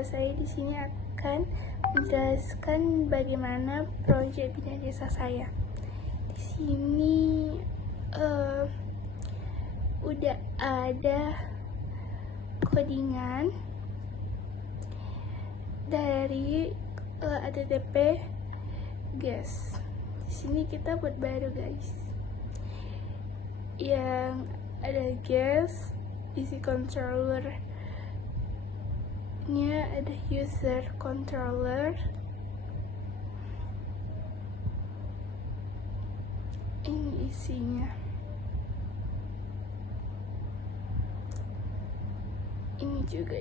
Saya di sini akan menjelaskan bagaimana proyek Bina Desa saya. Di sini udah ada codingan dari HTTP guys. Di sini kita buat baru guys. Yang ada guest, isi controllernya, ada user controller. Ini isinya. Ini juga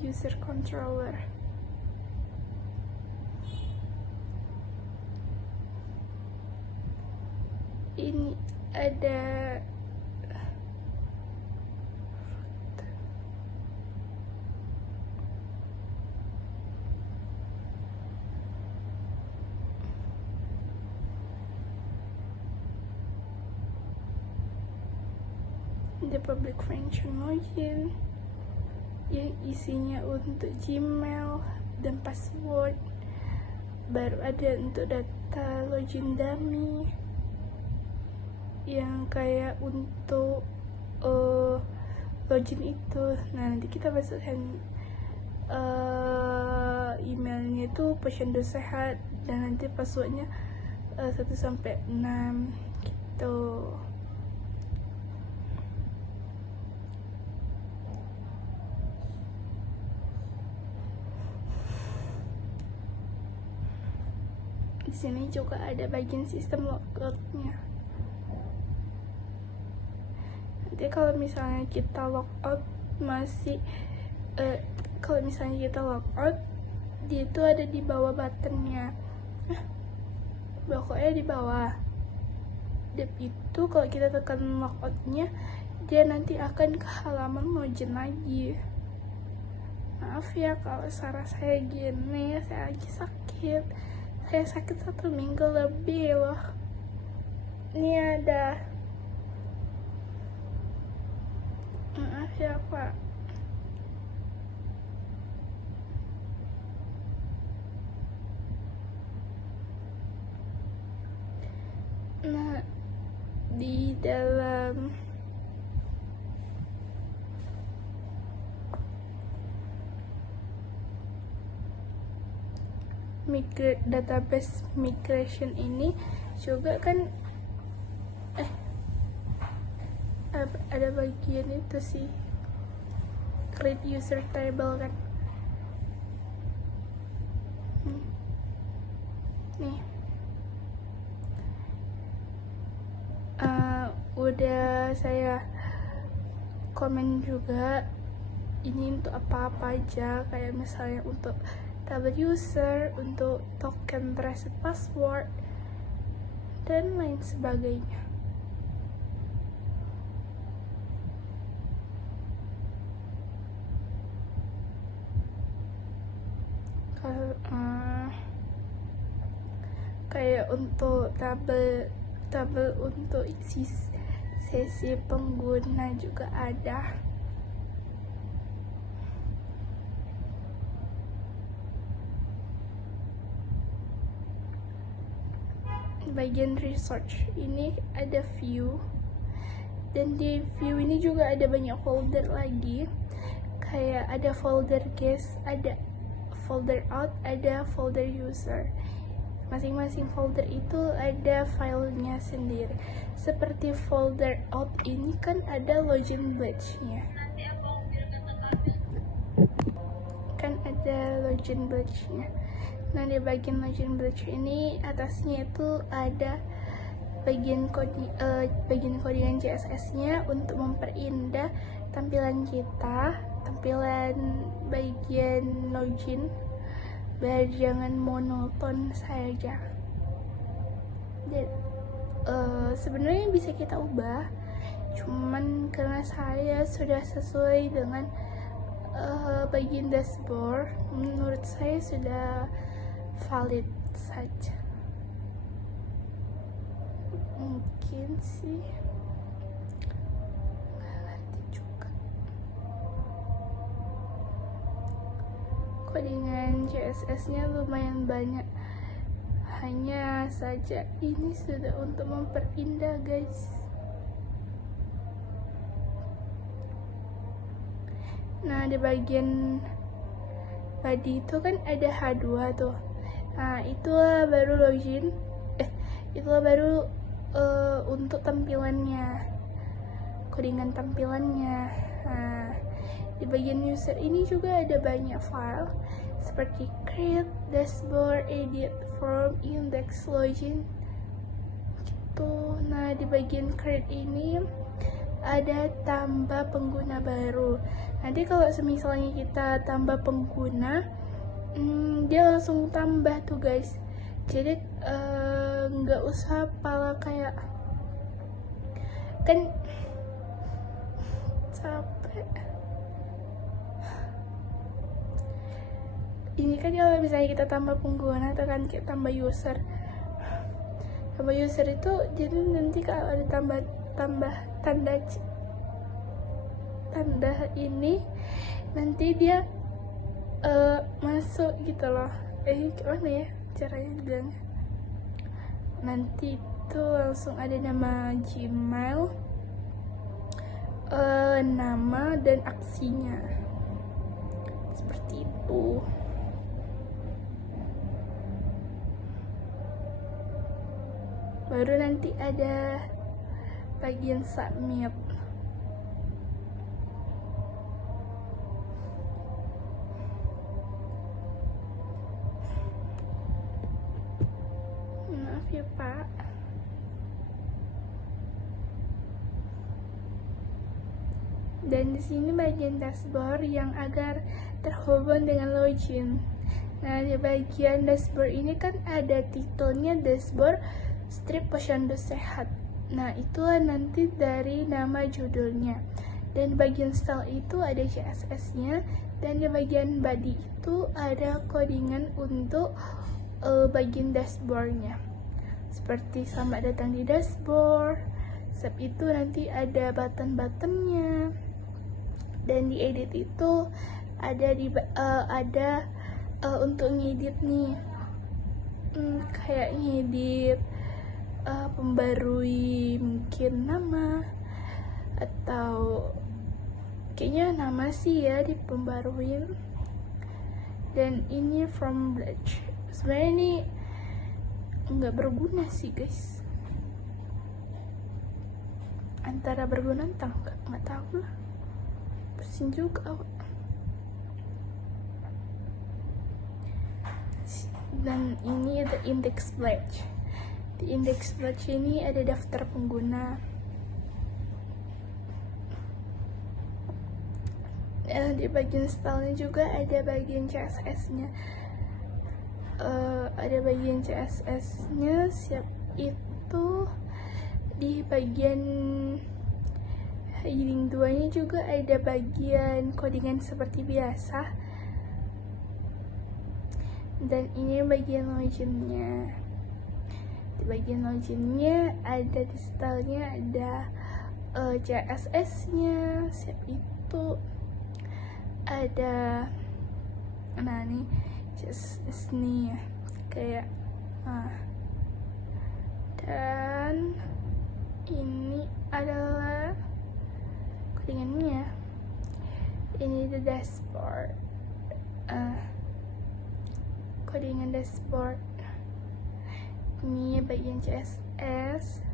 user controller. Ini ada the public function login yang isinya untuk Gmail dan password. Baru ada untuk data login dummy yang kayak untuk login itu. Nah, nanti kita masukkan emailnya itu Posyandu Sehat dan nanti passwordnya 1 sampai 6 gitu. Di sini juga ada bagian sistem logoutnya. Nanti kalau misalnya kita logout masih kalau misalnya kita logout, dia itu ada di bawah buttonnya. Pokoknya di bawah. Dan itu kalau kita tekan logoutnya, dia nanti akan ke halaman login lagi. Maaf ya kalau suara saya gini, saya lagi sakit. Saya sakit 1 minggu lebih loh. Ini ada. Maaf ya Pak. Nah, di dalam database migration ini juga kan ada bagian itu sih, create user table kan. Nih udah saya komen juga ini untuk apa-apa aja, kayak misalnya untuk tabel user, untuk token traced password dan lain sebagainya. Kayak untuk tabel untuk sesi pengguna juga ada. Bagian research ini ada view, dan di view ini juga ada banyak folder lagi, kayak ada folder guest, ada folder out, ada folder user. Masing-masing folder itu ada filenya sendiri. Seperti folder out ini kan ada login badge-nya. Nah, di bagian login badge ini atasnya itu ada bagian codingan CSS-nya untuk memperindah tampilan kita, tampilan bagian login, biar jangan monoton saja. Dan sebenarnya bisa kita ubah, cuman karena saya sudah sesuai dengan bagian dashboard, menurut saya sudah valid saja. Mungkin sih nggak ngerti juga. codingan CSS-nya lumayan banyak. Hanya saja ini sudah untuk memperindah guys. Nah, di bagian body itu kan ada H2 tuh. Nah, itulah baru login. Itulah baru untuk tampilannya, codingan tampilannya. Nah, di bagian user ini juga ada banyak file seperti create, dashboard, edit, form, index, login gitu. Nah, di bagian create ini ada tambah pengguna baru. Nanti kalau misalnya kita tambah pengguna, dia langsung tambah tuh guys. Jadi nggak usah pala kayak, kan capek. Ini kan kalau misalnya kita tambah pengguna atau kan kita tambah user itu, jadi nanti kalau ada tambah tanda ini, nanti dia masuk gitu loh. Gimana ya caranya bilang? Nanti itu langsung ada nama Gmail, nama dan aksinya, seperti itu. Baru nanti ada bagian submit. Maaf ya Pak. Dan di sini bagian dashboard yang agar terhubung dengan login. Nah, di bagian dashboard ini kan ada titelnya dashboard strip posyandu sehat. Nah, itulah nanti dari nama judulnya. Dan bagian style itu ada CSS-nya, dan di bagian body itu ada codingan untuk bagian dashboard-nya. Seperti selamat datang di dashboard. Sub itu nanti ada button-buttonnya. Dan di edit itu ada untuk ngedit nih. Kayak ngedit pembarui mungkin nama, atau kayaknya nama sih ya dipembaruin. Dan ini from Blush. Sebenarnya ini nggak berguna sih guys, antara berguna entah nggak tahu lah, pusing juga awak. Dan ini ada index pledge. Di index pledge ini ada daftar pengguna. Di bagian style-nya juga ada bagian CSS-nya. Ada bagian CSS-nya, siap itu di bagian heading 2-nya juga ada bagian codingan seperti biasa. Dan ini bagian loginnya. Di bagian loginnya ada di stylenya ada CSS-nya, siap itu ada. Nah nih CSS nih kayak dan ini adalah codingannya. Ini the dashboard, codingan dashboard. Ini bagian CSS.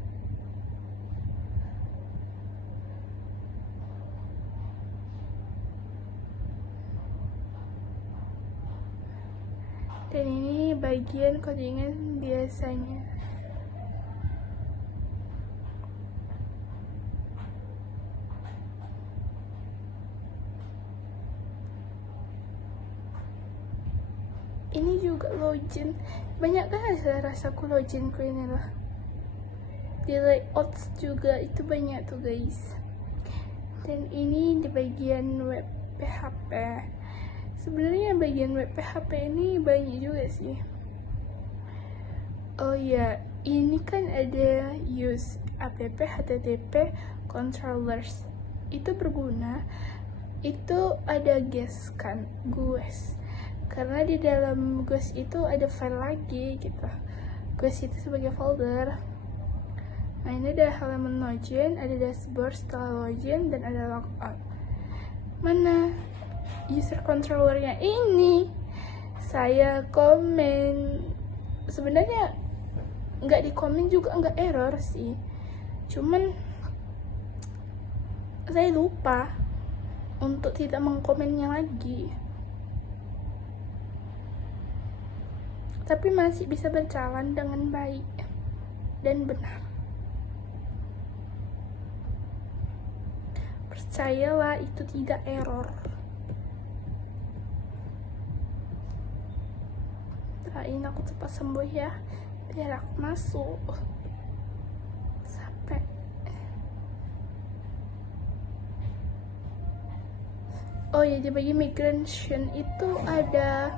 Dan ini bagian codingan biasanya. Ini juga login. Banyak kan rasaku loginku ini lah. Di layouts juga itu banyak tuh guys. Dan ini di bagian web PHP. Sebenarnya bagian web PHP ini banyak juga sih. Oh ya, ini kan ada use app http controllers. Itu berguna. Itu ada guest kan, GUES. karena di dalam Ghost itu ada file lagi gitu. Ghost itu sebagai folder. Nah, ini ada halaman login, ada dashboard setelah login, dan ada logout. Mana user controllernya ini? Saya komen. Sebenarnya nggak di komen juga nggak error sih, cuman saya lupa untuk tidak mengkomennya lagi. Tapi masih bisa berjalan dengan baik dan benar. Percayalah, itu tidak error. Doain aku cepat sembuh ya, biar aku masuk. Sampai oh ya, di bagi migration itu ada